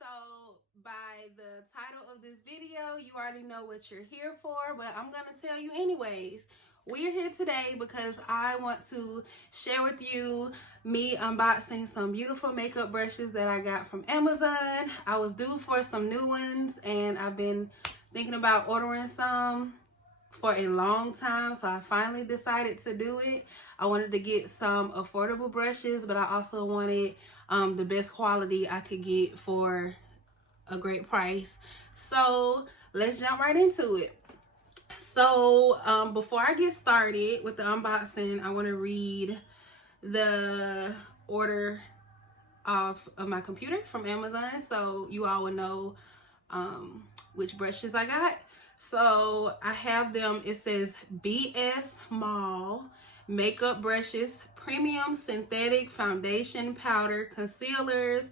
So by the title of this video, you already know what you're here for, but I'm gonna tell you anyways. We're here today because I want to share with you me unboxing some beautiful makeup brushes that I got from Amazon. I was due for some new ones and I've been thinking about ordering some for a long time, so I finally decided to do it. I wanted to get some affordable brushes, but I also wanted the best quality I could get for a great price. So let's jump right into it. So before I get started with the unboxing, I want to read the order off of my computer from Amazon so you all will know which brushes I got. So I have them. It says BS Mall makeup brushes, premium synthetic foundation powder, concealers,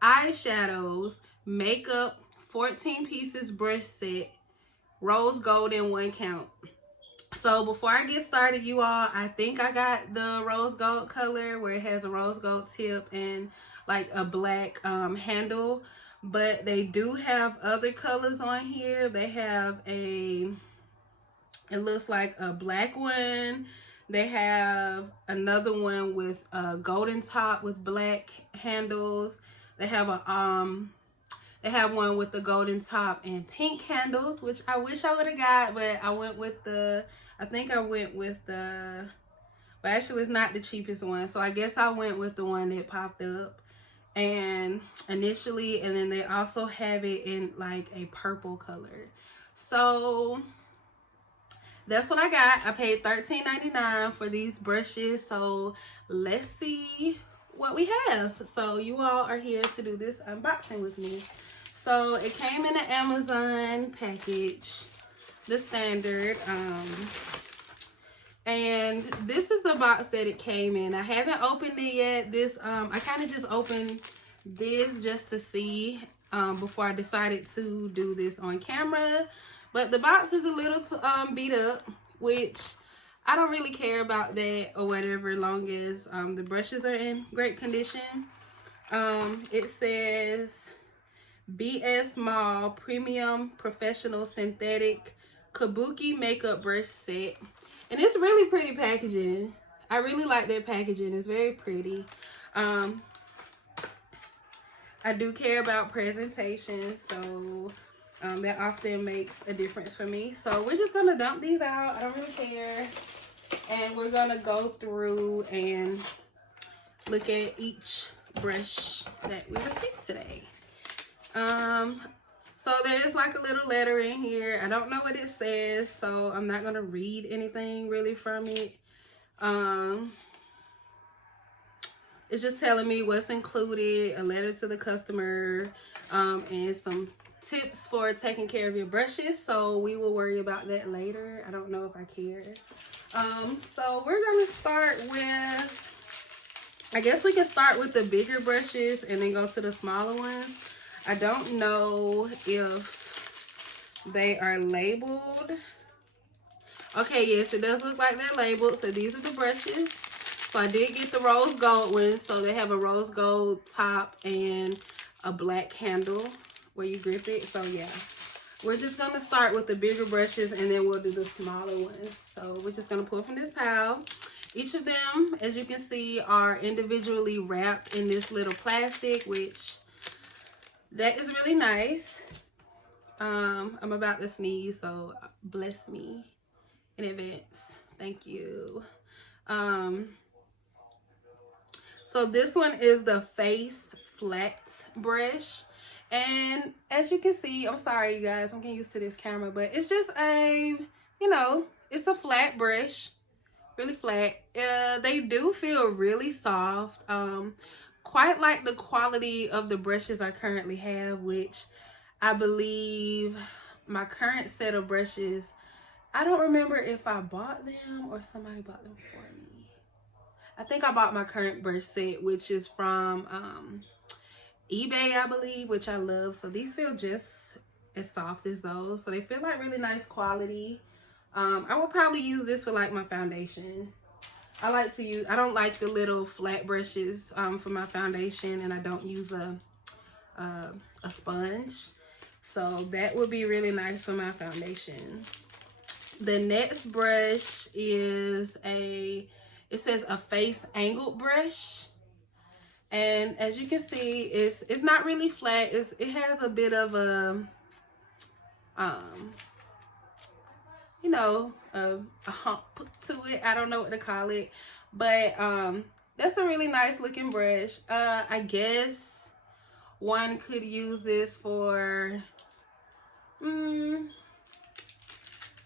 eyeshadows, makeup, 14 pieces brush set, rose gold in 1 count. So before I get started, you all, I think I got the rose gold color where it has a rose gold tip and like a black handle, but they do have other colors on here. They have it looks like a black one. They have another one with a golden top with black handles. They have one with the golden top and pink handles, which I wish I would have got, but I went with the, but actually it's not the cheapest one. So I guess I went with the one that popped up and initially, and then they also have it in like a purple color. So that's what I got. I paid $13.99 for these brushes. So let's see what we have. So you all are here to do this unboxing with me. So it came in an Amazon package, the standard. And this is the box that it came in. I haven't opened it yet. This I kind of just opened this just to see before I decided to do this on camera. But the box is a little beat up, which I don't really care about that or whatever, long as the brushes are in great condition. It says BS Mall Premium Professional Synthetic Kabuki Makeup Brush Set. And it's really pretty packaging. I really like their packaging. It's very pretty. I do care about presentation, so that often makes a difference for me. So we're just gonna dump these out. I don't really care. And we're gonna go through and look at each brush that we received today. So there's like a little letter in here. I don't know what it says, so I'm not gonna read anything really from it. It's just telling me what's included, a letter to the customer, and some tips for taking care of your brushes. So we will worry about that later. I don't know if I care. So we're gonna start with, I guess we can start with the bigger brushes and then go to the smaller ones. I don't know if they are labeled. Okay, yes, it does look like they're labeled. So these are the brushes. So I did get the rose gold ones. So they have a rose gold top and a black handle where you grip it. So yeah, we're just gonna start with the bigger brushes and then we'll do the smaller ones. So we're just gonna pull from this pile. Each of them, as you can see, are individually wrapped in this little plastic, which that is really nice. I'm about to sneeze, so bless me in advance. Thank you. So this one is the Face Flat brush. And as you can see, I'm sorry you guys, I'm getting used to this camera, but it's just a, it's a flat brush, really flat. They do feel really soft. Quite like the quality of the brushes I currently have, which I believe my current set of brushes, I don't remember if I bought them or somebody bought them for me. I think I bought my current brush set, which is from eBay, I believe, which I love. So these feel just as soft as those. So they feel like really nice quality. I will probably use this for like my foundation. I don't like the little flat brushes for my foundation, and I don't use a a sponge. So that would be really nice for my foundation. The next brush is it says a face angled brush. And as you can see, it's not really flat. It has a bit of a, you know, a hump to it. I don't know what to call it. But that's a really nice looking brush. I guess one could use this for,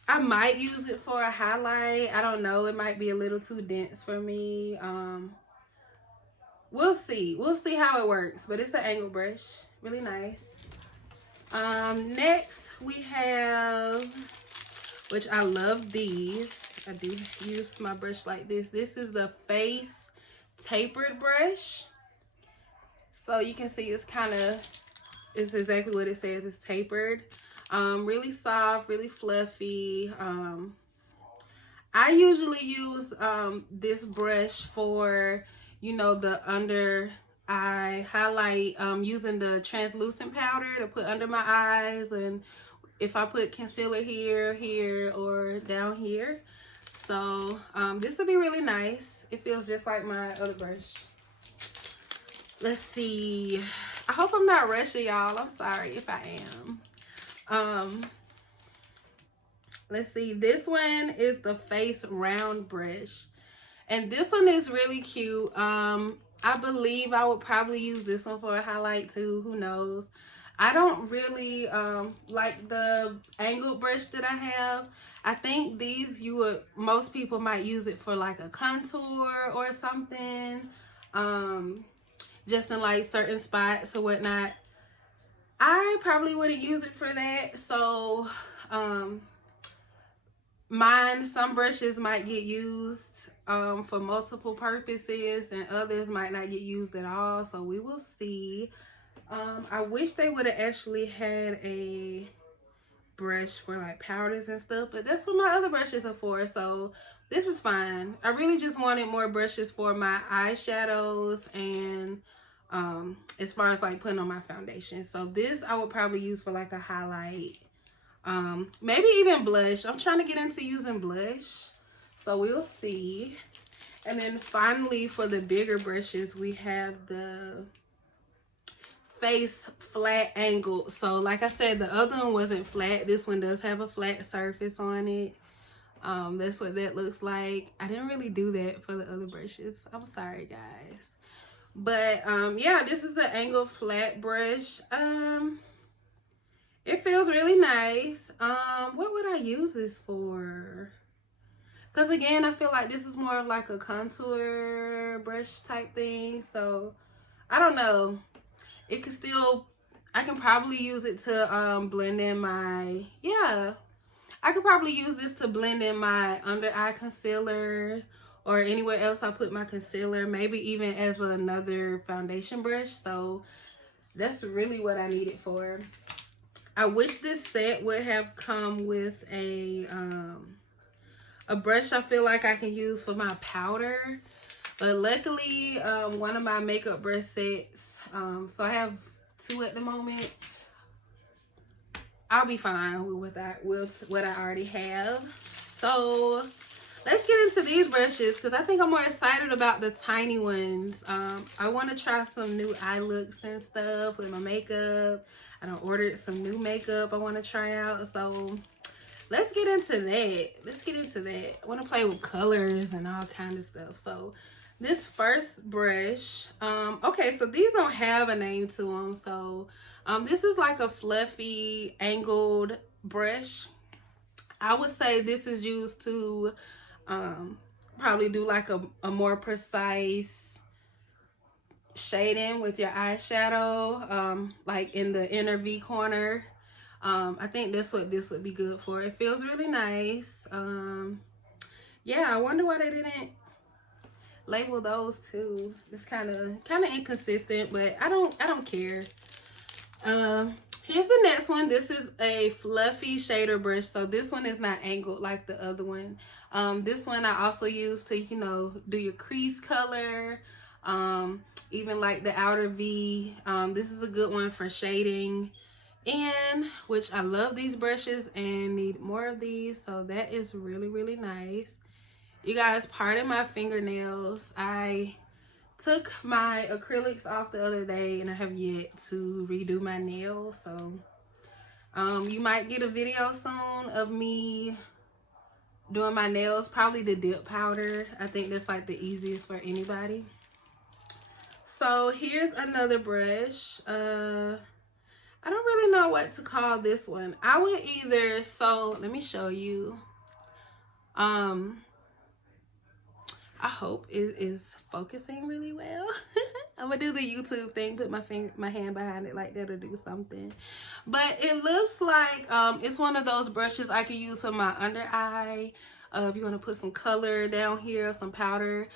I might use it for a highlight. I don't know. It might be a little too dense for me. We'll see. We'll see how it works. But it's an angle brush. Really nice. Next we have, which I love these. I do use my brush like this. This is the face tapered brush. So you can see it's exactly what it says. It's tapered. Really soft, really fluffy. I usually use this brush for, you know, the under eye highlight, using the translucent powder to put under my eyes, and if I put concealer here, or down here. So this would be really nice. It feels just like my other brush. Let's see. I hope I'm not rushing, y'all. I'm sorry if I am. Let's see. This one is the face round brush. And this one is really cute. I believe I would probably use this one for a highlight too. Who knows? I don't really like the angled brush that I have. I think these most people might use it for like a contour or something. Just in like certain spots or whatnot. I probably wouldn't use it for that. So some brushes might get used for multiple purposes, and others might not get used at all. So we will see. I wish they would have actually had a brush for like powders and stuff, but that's what my other brushes are for. So this is fine. I really just wanted more brushes for my eyeshadows and as far as like putting on my foundation. So this I would probably use for like a highlight, maybe even blush. I'm trying to get into using blush, so we'll see. And then finally, for the bigger brushes, we have the face flat angle. So like I said, the other one wasn't flat. This one does have a flat surface on it. That's what that looks like. I didn't really do that for the other brushes. I'm sorry, guys. But yeah, this is an angled flat brush. It feels really nice. What would I use this for? Because again, I feel like this is more of like a contour brush type thing. So I don't know. It could still, I can probably use it to blend in my, I could probably use this to blend in my under eye concealer, or anywhere else I put my concealer, maybe even as another foundation brush. So that's really what I need it for. I wish this set would have come with a brush I feel like I can use for my powder. But luckily, one of my makeup brush sets, so I have 2 at the moment. I'll be fine with what I already have. So let's get into these brushes, because I think I'm more excited about the tiny ones. I want to try some new eye looks and stuff with my makeup. I done ordered some new makeup I want to try out. So let's get into that. I want to play with colors and all kinds of stuff. So this first brush, okay, so these don't have a name to them. So this is like a fluffy angled brush. I would say this is used to probably do like a more precise shading with your eyeshadow, like in the inner V corner. I think that's what this would be good for. It feels really nice. Yeah, I wonder why they didn't label those too. It's kind of inconsistent, but I don't care. Here's the next one. This is a fluffy shader brush. So this one is not angled like the other one. This one I also use to, you know, do your crease color. Even like the outer V. This is a good one for shading in, which I love these brushes and need more of these. So that is really, really nice. You guys, pardon my fingernails. I took my acrylics off the other day and I have yet to redo my nails. So you might get a video soon of me doing my nails, probably the dip powder. I think that's like the easiest for anybody. So here's another brush. I don't really know what to call this one. I would either, so let me show you. I hope it is focusing really well. I'm gonna do the YouTube thing, put my hand behind it like that or do something. But it looks like it's one of those brushes I could use for my under eye. If you want to put some color down here, some powder,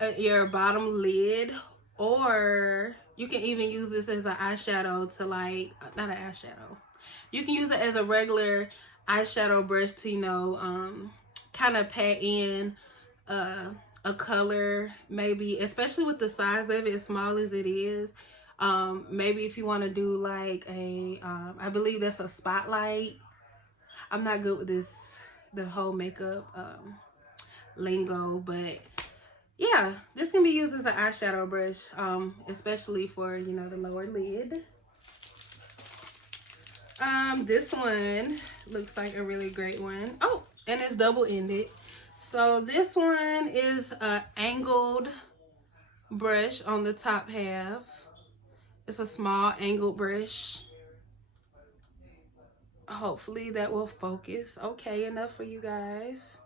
at your bottom lid, or you can even use this as an eyeshadow to like, not an eyeshadow. You can use it as a regular eyeshadow brush to, you know, kind of pat in a color, maybe, especially with the size of it, as small as it is. Maybe if you want to do like a, I believe that's a spotlight. I'm not good with this, the whole makeup lingo, but yeah, this can be used as an eyeshadow brush, especially for, you know, the lower lid. This one looks like a really great one. Oh, and it's double-ended. So this one is an angled brush on the top half. It's a small angled brush. Hopefully that will focus okay enough for you guys.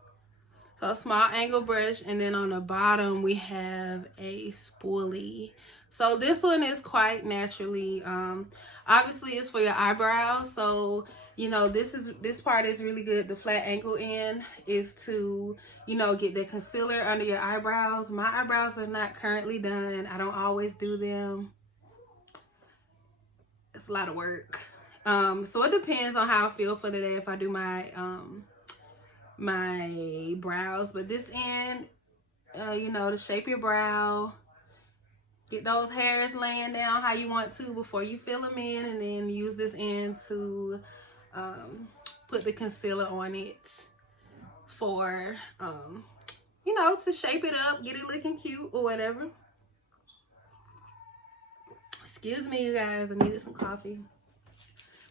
So a small angle brush, and then on the bottom we have a spoolie. So this one is quite naturally, obviously it's for your eyebrows. So, you know, this part is really good. The flat angle end is to, you know, get the concealer under your eyebrows. My eyebrows are not currently done. I don't always do them. It's a lot of work. So it depends on how I feel for the day if I do my my brows. But this end, you know, to shape your brow, get those hairs laying down how you want to before you fill them in, and then use this end to put the concealer on it for you know, to shape it up, get it looking cute or whatever. Excuse me, you guys, I needed some coffee.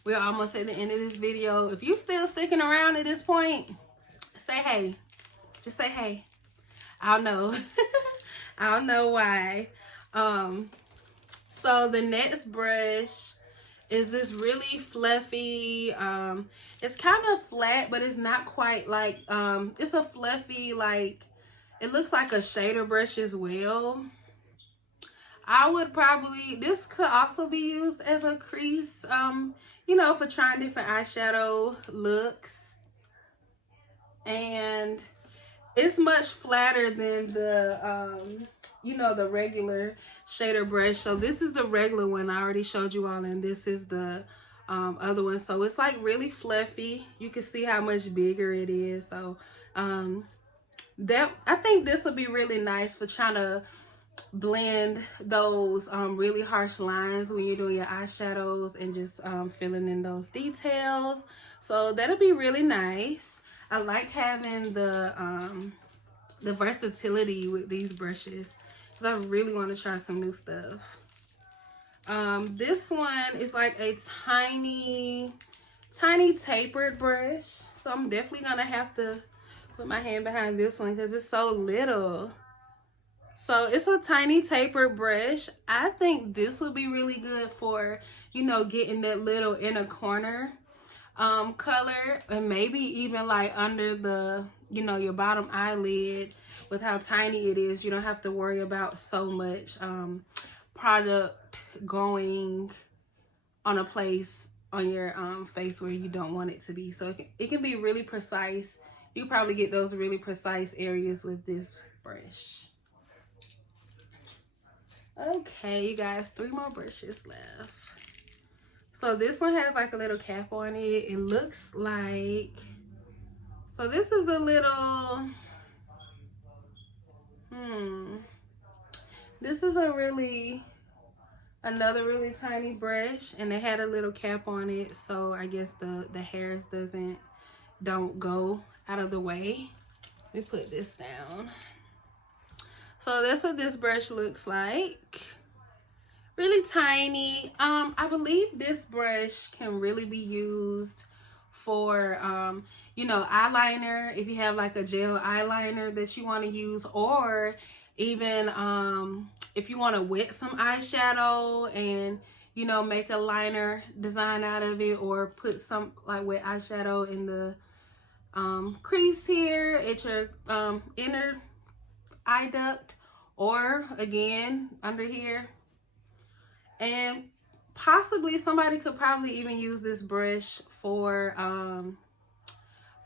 We're almost at the end of this video. If you still sticking around at this point, say hey. Just say hey. I don't know. I don't know why. So the next brush is this really fluffy, it's kind of flat, but it's not quite like, it's a fluffy, like, it looks like a shader brush as well. I would probably, this could also be used as a crease, you know, for trying different eyeshadow looks. And it's much flatter than the, you know, the regular shader brush. So this is the regular one I already showed you all, and this is the other one. So it's like really fluffy. You can see how much bigger it is. So that, I think this will be really nice for trying to blend those really harsh lines when you're doing your eyeshadows and just filling in those details. So that'll be really nice. I like having the versatility with these brushes because I really want to try some new stuff. This one is like a tiny tapered brush, so I'm definitely gonna have to put my hand behind this one because it's so little. So it's a tiny tapered brush. I think this would be really good for, you know, getting that little inner corner color, and maybe even like under the, you know, your bottom eyelid. With how tiny it is, you don't have to worry about so much product going on a place on your face where you don't want it to be. So it can be really precise. You probably get those really precise areas with this brush. Okay, you guys, 3 more brushes left. So this one has like a little cap on it. It looks like, so this is the little, This is another really tiny brush, and it had a little cap on it, so I guess the hairs don't go out of the way. Let me put this down. So that's what this brush looks like. Really tiny. I believe this brush can really be used for you know, eyeliner, if you have like a gel eyeliner that you want to use, or even if you want to wet some eyeshadow and, you know, make a liner design out of it, or put some like wet eyeshadow in the crease here at your inner eye duct, or again under here. And possibly somebody could probably even use this brush for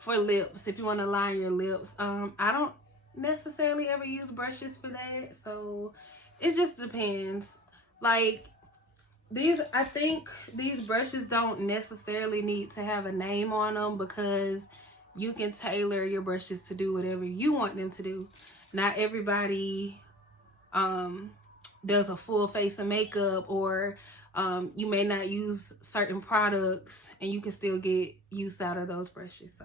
lips, if you want to line your lips. I don't necessarily ever use brushes for that, so it just depends. Like I think these brushes don't necessarily need to have a name on them, because you can tailor your brushes to do whatever you want them to do. Not everybody does a full face of makeup, or you may not use certain products and you can still get use out of those brushes. So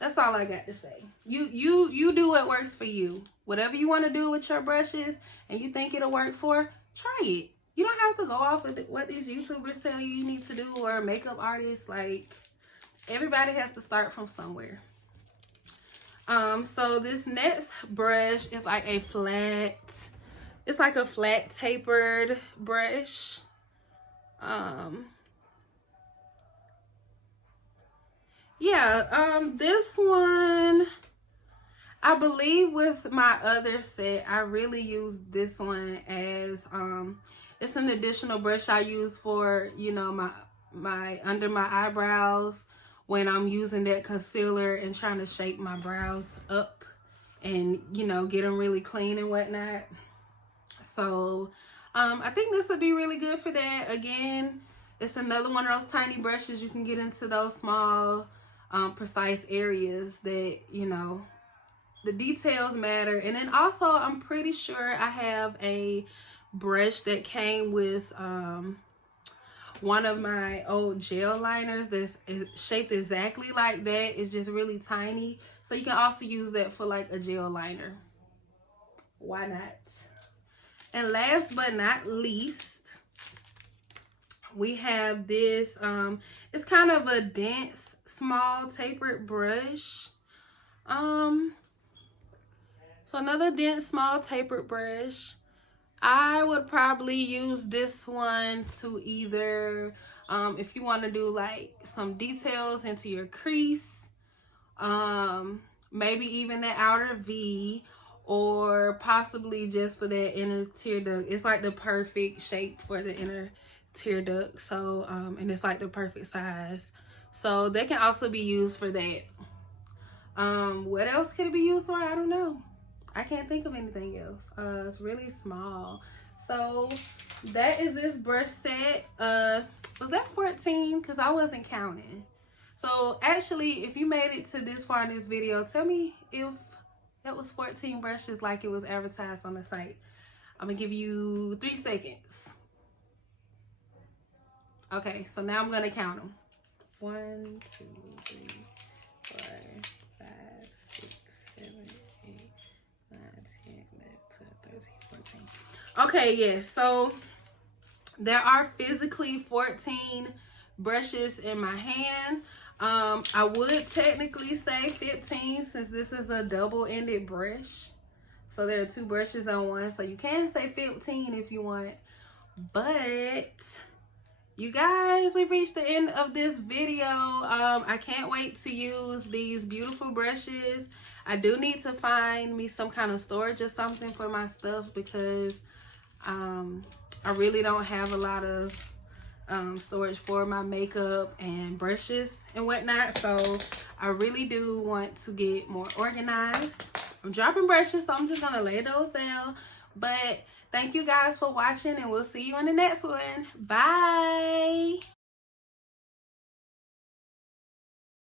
that's all I got to say. You do what works for you. Whatever you want to do with your brushes and you think it'll work for, try it. You don't have to go off with what these YouTubers tell you need to do, or makeup artists. Like, everybody has to start from somewhere. So this next brush is like a flat, it's like a flat tapered brush. This one, I believe with my other set, I really use this one as, it's an additional brush I use for, you know, my under my eyebrows, when I'm using that concealer and trying to shape my brows up and, you know, get them really clean and whatnot. So I think this would be really good for that. Again, it's another one of those tiny brushes. You can get into those small precise areas that, you know, the details matter. And then also, I'm pretty sure I have a brush that came with one of my old gel liners that's shaped exactly like that. It's just really tiny. So you can also use that for like a gel liner. Why not? And last but not least, we have this, it's kind of a dense, small tapered brush. So another dense, small tapered brush. I would probably use this one to either, if you want to do like some details into your crease, maybe even the outer V, or possibly just for that inner tear duct. It's like the perfect shape for the inner tear duct. So, and it's like the perfect size. So they can also be used for that. What else could it be used for? I don't know. I can't think of anything else. It's really small. So that is this brush set. Was that 14? Because I wasn't counting. So actually, if you made it to this far in this video, tell me if that was 14 brushes like it was advertised on the site. I'm gonna give you 3 seconds. Okay, so now I'm gonna count them. 1, 2, 3, 4, 5, 6, 7, 8, 9, 10, 11, 12, 13, 14. Okay, yes, so there are physically 14 brushes in my hand. I would technically say 15 since this is a double-ended brush. So there are 2 brushes on one. So you can say 15 if you want. But you guys, we've reached the end of this video. I can't wait to use these beautiful brushes. I do need to find me some kind of storage or something for my stuff, because I really don't have a lot of storage for my makeup and brushes and whatnot. So I really do want to get more organized. I'm dropping brushes, so I'm just gonna lay those down. But thank you guys for watching, and we'll see you in the next one. Bye.